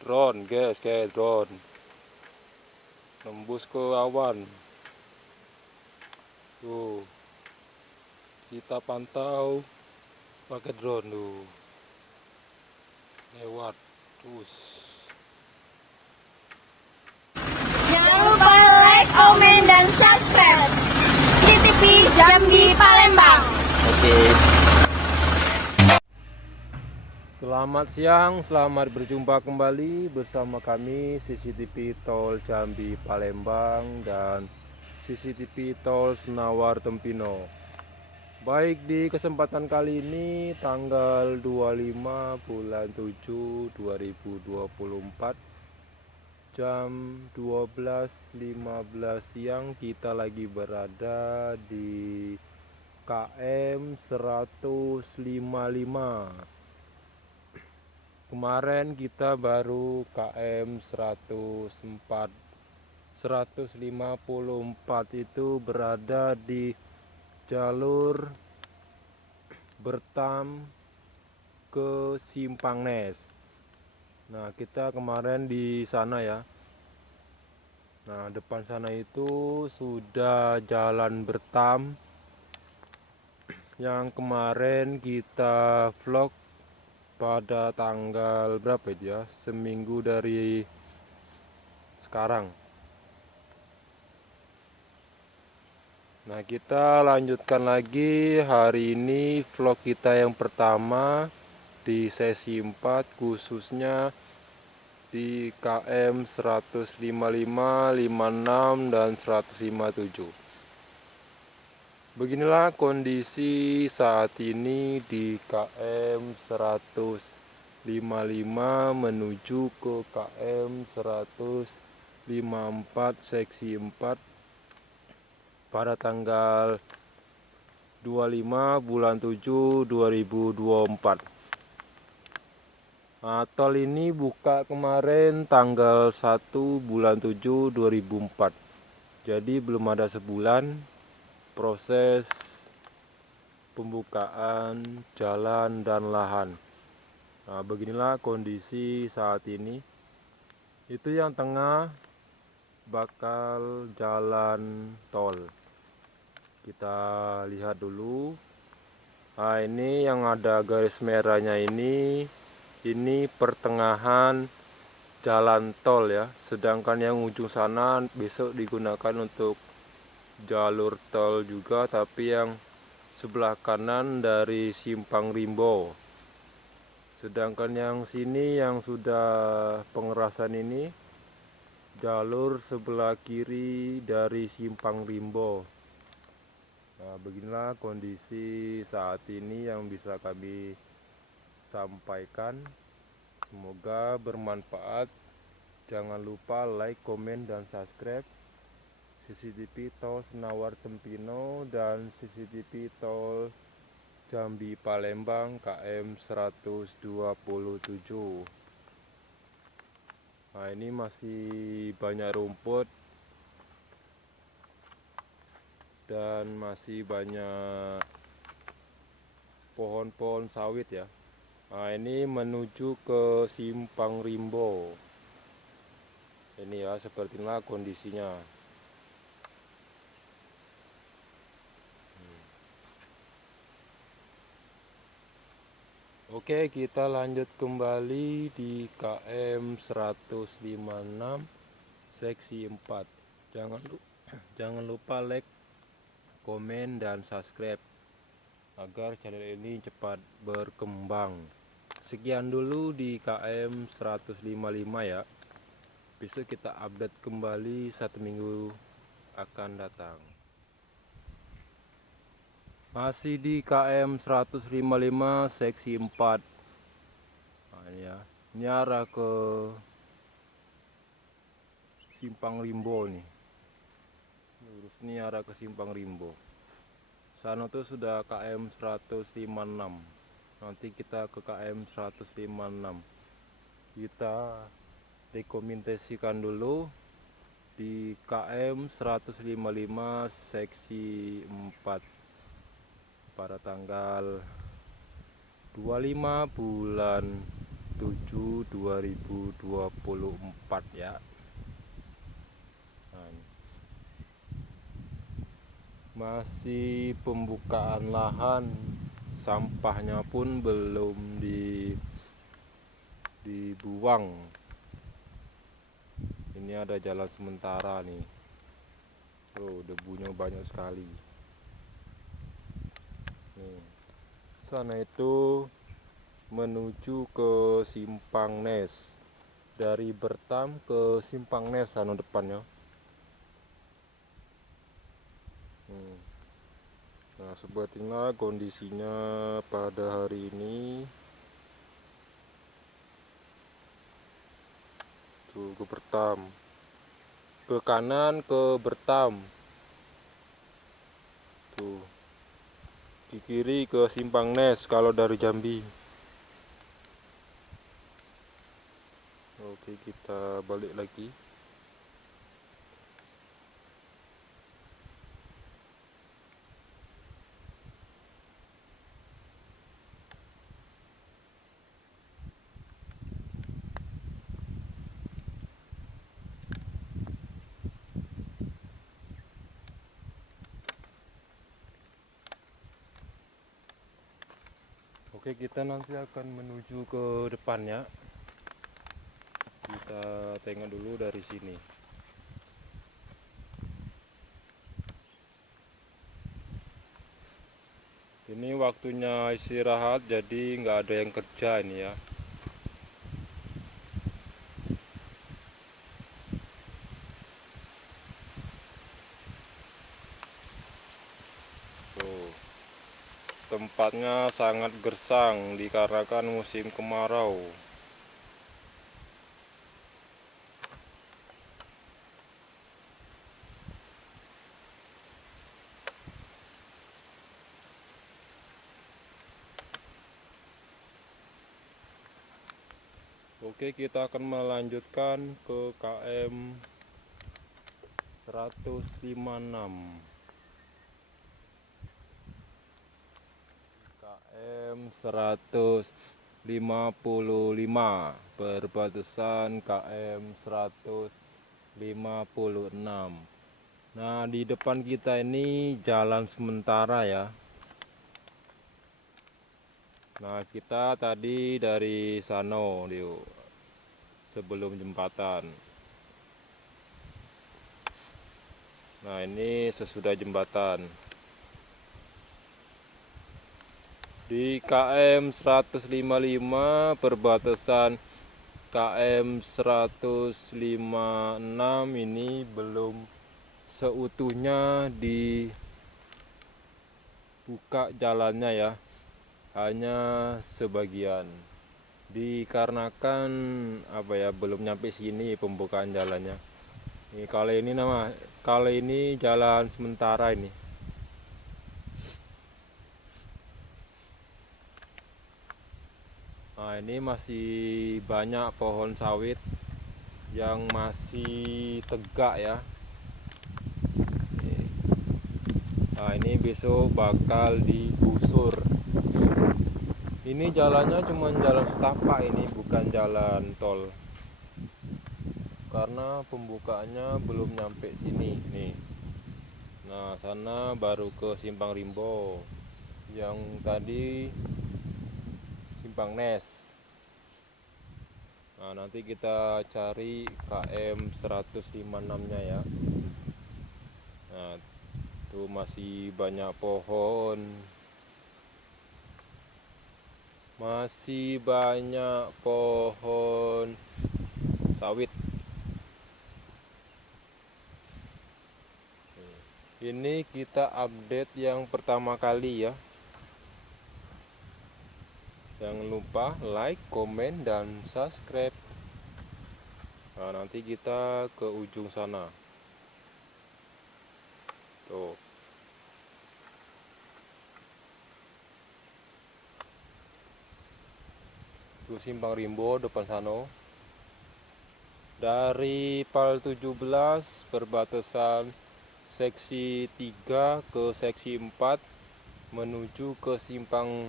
Drone guys, kayak drone nembus ke awan. Tuh, kita pantau pakai drone tuh. Lewat terus. Jangan lupa like, komen, dan subscribe CCTV Jambi Palembang. Oke. Selamat siang, selamat berjumpa kembali bersama kami CCTV Tol Jambi Palembang dan CCTV Tol Senawar Tempino. Baik, di kesempatan kali ini tanggal 25 bulan 7 2024 jam 12.15 siang kita lagi berada di KM 155. Kemarin kita baru KM 154 itu berada di jalur Bertam ke Simpang Nes. Nah, kita kemarin di sana ya. Nah, depan sana itu sudah jalan Bertam yang kemarin kita vlog pada tanggal berapa itu ya, seminggu dari sekarang. Nah, kita lanjutkan lagi hari ini vlog kita yang pertama di sesi 4, khususnya di KM 155, 56 dan 157. Beginilah kondisi saat ini di KM 155 menuju ke KM 154 seksi 4 pada tanggal 25 bulan 7 2024. Nah, tol ini buka kemarin tanggal 1 bulan 7 2004. Jadi belum ada sebulan proses pembukaan jalan dan lahan. Nah, beginilah kondisi saat ini. Itu yang tengah bakal jalan tol. Kita lihat dulu. Nah, ini yang ada garis merahnya ini pertengahan jalan tol ya. Sedangkan yang ujung sana besok digunakan untuk jalur tol juga, tapi yang sebelah kanan dari Simpang Rimbo. Sedangkan yang sini yang sudah pengerasan ini jalur sebelah kiri dari Simpang Rimbo. Nah, beginilah kondisi saat ini yang bisa kami sampaikan. Semoga bermanfaat. Jangan lupa like, komen, dan subscribe CCTV Tol Senawar Tempino dan CCTV Tol Jambi Palembang KM 127. Nah, ini masih banyak rumput dan masih banyak pohon-pohon sawit ya. Nah, ini menuju ke Simpang Rimbo. Ini ya, sepertilah kondisinya. Oke, kita lanjut kembali di KM 156 seksi 4. Jangan lupa like, komen, dan subscribe agar channel ini cepat berkembang. Sekian dulu di KM 155 ya. Besok kita update kembali 1 minggu akan datang. Masih di KM 155 seksi 4. Nah, ini ya. Ini arah ke Simpang Rimbo nih. Lurus ini arah ke Simpang Rimbo. Sana tuh sudah KM 156. Nanti kita ke KM 156. Kita rekomendasikan dulu di KM 155 seksi 4 pada tanggal 25 bulan 7 2024 ya. Nah, masih pembukaan lahan, sampahnya pun belum dibuang. Ini ada jalan sementara nih. Oh, debunya banyak sekali. Nih, sana itu menuju ke Simpang Nes. Dari Bertam ke Simpang Nes sana depannya. Nah, seperti inilah kondisinya pada hari ini. Tuh, ke Bertam. Ke kanan ke Bertam. Tuh. Di kiri ke Simpang Nes kalau dari Jambi. Oke, kita balik lagi. Oke, kita nanti akan menuju ke depannya. Kita tengok dulu dari sini. Ini waktunya istirahat, jadi nggak ada yang kerja ini ya. Tuh, tempatnya sangat gersang dikarenakan musim kemarau. Oke, kita akan melanjutkan ke KM 156. KM 155 perbatasan KM 156. Nah, di depan kita ini jalan sementara ya. Nah, kita tadi dari Sano, sebelum jembatan. Nah, ini sesudah jembatan. Di KM 155 perbatasan KM 156 ini belum seutuhnya dibuka jalannya ya. Hanya sebagian, dikarenakan belum nyampe sini pembukaan jalannya. Ini kali ini jalan sementara ini. Nah, ini masih banyak pohon sawit yang masih tegak ya. Nah, ini besok bakal digusur. Ini jalannya cuma jalan setapak, ini bukan jalan tol. Karena pembukaannya belum nyampe sini nih. Nah, sana baru ke Simpang Rimbo. Yang tadi Simpang Nes. Nah, nanti kita cari KM 156-nya ya. Nah, tuh masih banyak pohon. Masih banyak pohon sawit. Ini kita update yang pertama kali ya. Jangan lupa like, komen, dan subscribe. Nah, nanti kita ke ujung sana. Tuh. Tuh Simpang Rimbo depan sana. Dari Pal 17 perbatasan seksi 3 ke seksi 4 menuju ke Simpang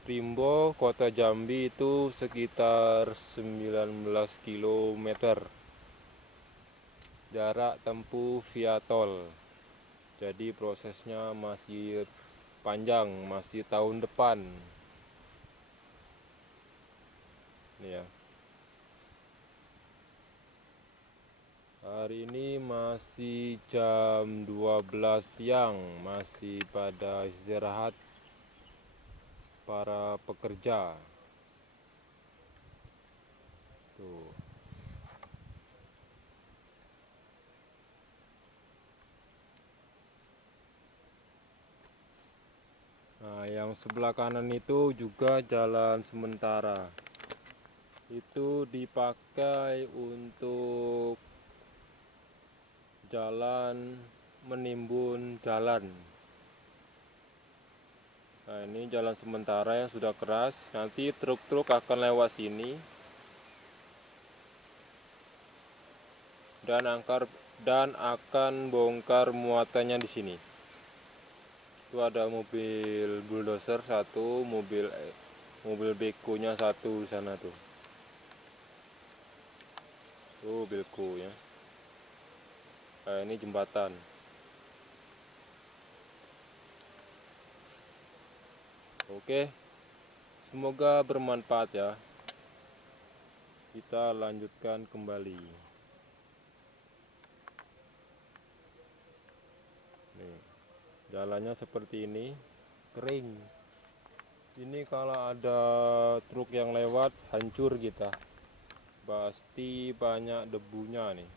Rimbo, kota Jambi itu sekitar 19 km. Jarak tempuh via tol. Jadi prosesnya masih panjang, masih tahun depan. Nih ya. Hari ini masih jam 12 siang, masih pada istirahat para pekerja. Tuh. Nah, yang sebelah kanan itu juga jalan sementara. Itu dipakai untuk jalan menimbun jalan. Nah, ini jalan sementara yang sudah keras. Nanti truk-truk akan lewat sini dan akan bongkar muatannya di sini. Itu ada mobil bulldozer satu, mobil beko-nya satu di sana tuh. Tuh beko ya. Nah, ini jembatan. Oke. Semoga bermanfaat ya. Kita lanjutkan kembali. Nih, jalannya seperti ini, kering. Ini kalau ada truk yang lewat, hancur kita. Pasti banyak debunya nih.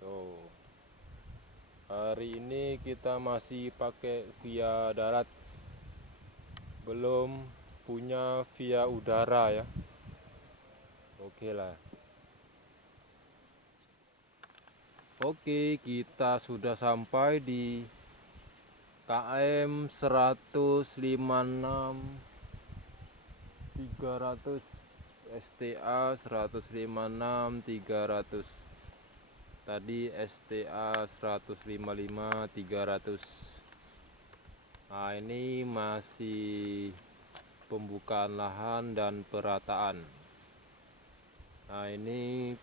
Tuh. Hari ini kita masih pakai via darat. Belum punya via udara ya. Oke lah. Oke, kita sudah sampai di KM 156 300 STA 156 300. Tadi STA 155 300. Nah, ini masih pembukaan lahan dan perataan. Nah, ini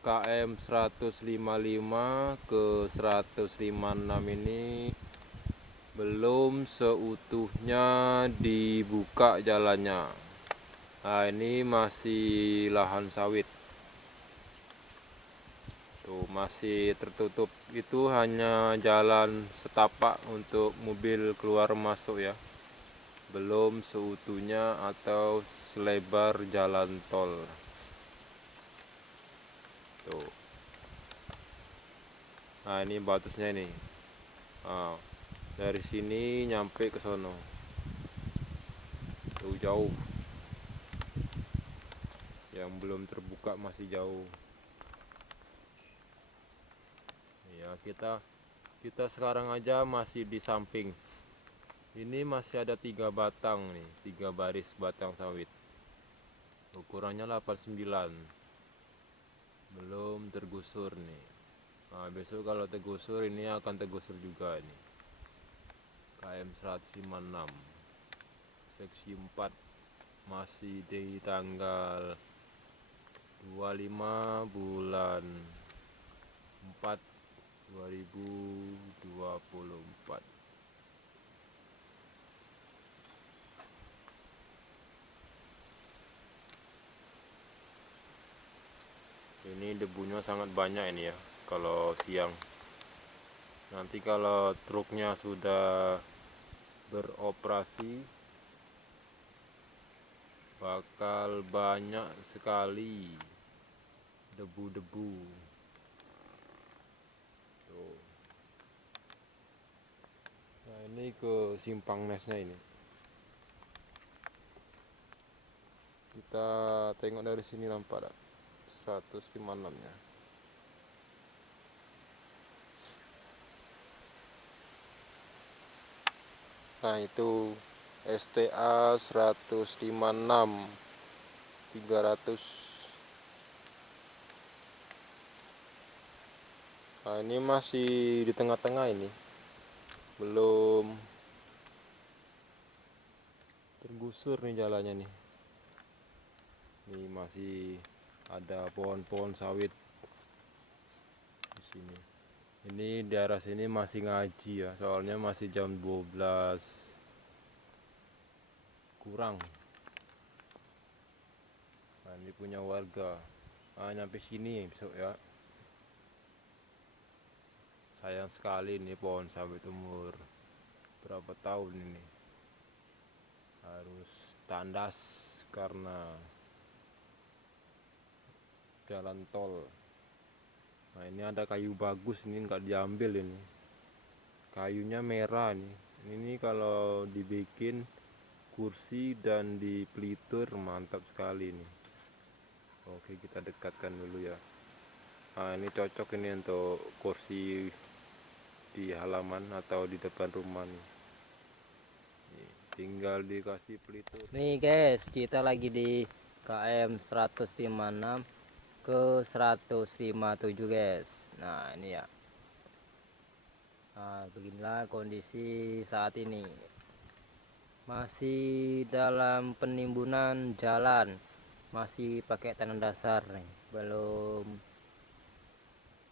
KM 155 ke 156 ini belum seutuhnya dibuka jalannya. Nah, ini masih lahan sawit. Tuh, masih tertutup. Itu hanya jalan setapak untuk mobil keluar masuk ya. Belum seutuhnya atau selebar jalan tol. Tuh. Nah, ini batasnya ini. Nah, dari sini nyampe ke sono. Tuh jauh. Yang belum terbuka masih jauh. Ya, kita sekarang aja masih di samping. Ini masih ada 3 batang nih, 3 baris batang sawit. Ukurannya 89. Belum tergusur nih. Nah, besok kalau tergusur ini akan tergusur juga ini. KM 156 seksi 4 masih di tanggal 25 bulan 4 2024. Ini debunya sangat banyak ini ya kalau siang. Nanti kalau truknya sudah beroperasi bakal banyak sekali debu-debu. Tuh. Nah, ini ke simpang nesnya ini. Kita tengok dari sini nampak 156-nya. Nah, itu STA 156 300. Nah, ini masih di tengah-tengah ini. Belum tergusur nih jalannya nih. Ini masih ada pohon-pohon sawit di sini. Ini daerah sini masih ngaji ya, soalnya masih jam 12 kurang. Nah, ini punya warga. Nyampe sini besok ya. Sayang sekali nih pohon sawit umur berapa tahun ini. Harus tandas karena jalan tol. Nah, ini ada kayu bagus ini nggak diambil ini. Kayunya merah nih. Ini kalau dibikin kursi dan dipelitur mantap sekali nih. Oke, kita dekatkan dulu ya. Nah, ini cocok ini untuk kursi di halaman atau di depan rumah nih. Tinggal dikasih pelitur. Nih guys, kita lagi di KM 156 ke 157 guys. Nah ini ya. Nah beginilah kondisi saat ini. Masih dalam penimbunan jalan. Masih pakai tanah dasar nih. Belum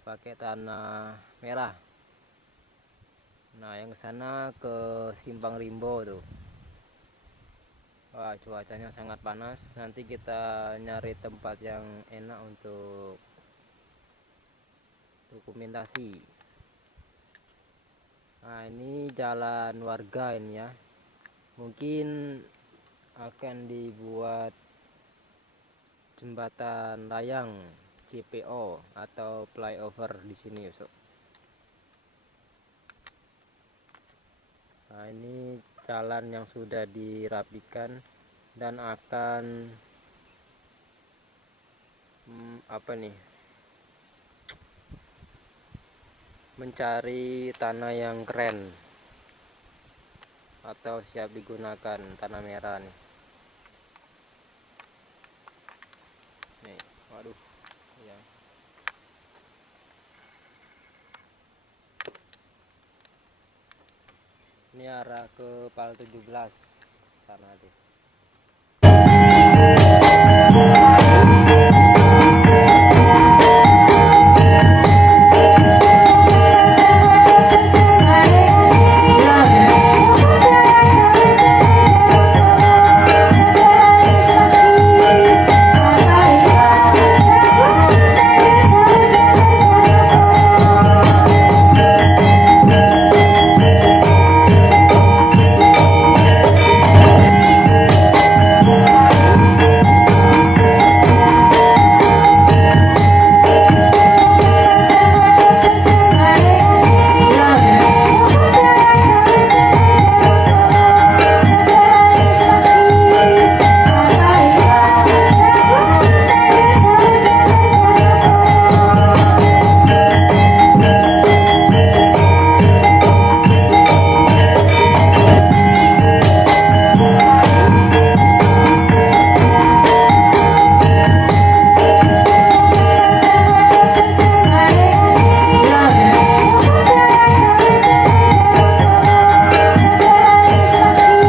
pakai tanah merah. Nah yang kesana ke Simpang Rimbo tuh. Wah, cuacanya sangat panas. Nanti kita nyari tempat yang enak untuk dokumentasi. Nah, ini jalan warga ini ya. Mungkin akan dibuat jembatan layang JPO atau flyover di sini, Yusuf. Nah, ini jalan yang sudah dirapikan dan akan mencari tanah yang keren atau siap digunakan, tanah merah nih. Nih, waduh ya. Ini arah ke PAL 17 sana deh.